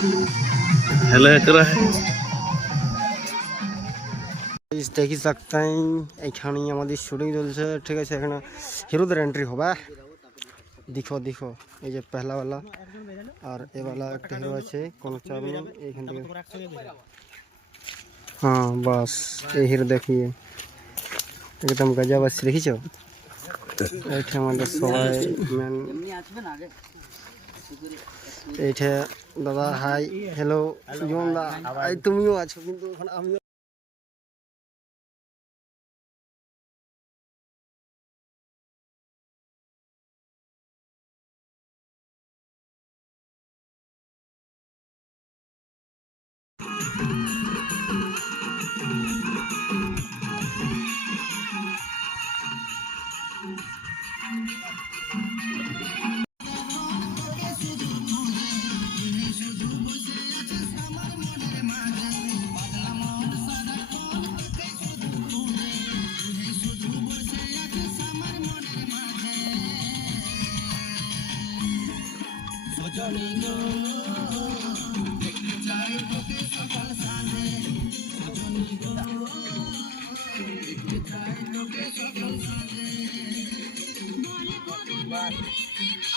hello करा है দেখি सकते এখানে আমাদের শুটিং চলছে ঠিক আছে এখানে হিরোদের এন্ট্রি হবে देखो देखो এই যে पहला वाला और ये वाला একটা হিরো আছে কোন চাপ নেই এখান থেকে हाँ बस এই হিরো দেখিয়ে একদম গজব আছে দেখিছো এইটা আমাদের সবাই মেন এইটা দাদা হাই হ্যালো সুজন দা এই তুমিও আছো কিন্তু এখন আমি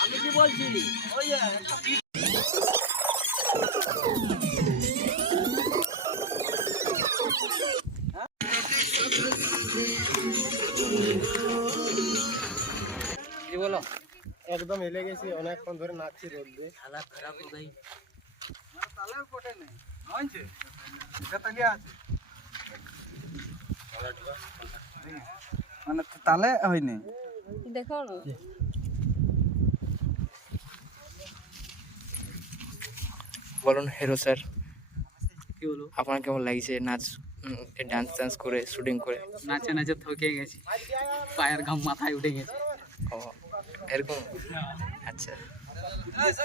আমি কি বলছি ওই কি বলো একদম হেলে গেছি অনেকক্ষণ ধরে নাচছি রোদে হালাত খারাপ হয়ে গই তালে কোটে নেই হইছে এটা তালিয়া আছে মানে তালে হয়নি দেখাও না বলুন হিরো স্যার কি বলবো আপনার কেমন লাগছে নাচ ডান্স ডান্স করে শুটিং করে নাচে নাচে থকে গেছি পায়ের ঘাম মাথায় উঠে গেছে ও এরকম আচ্ছা আচ্ছা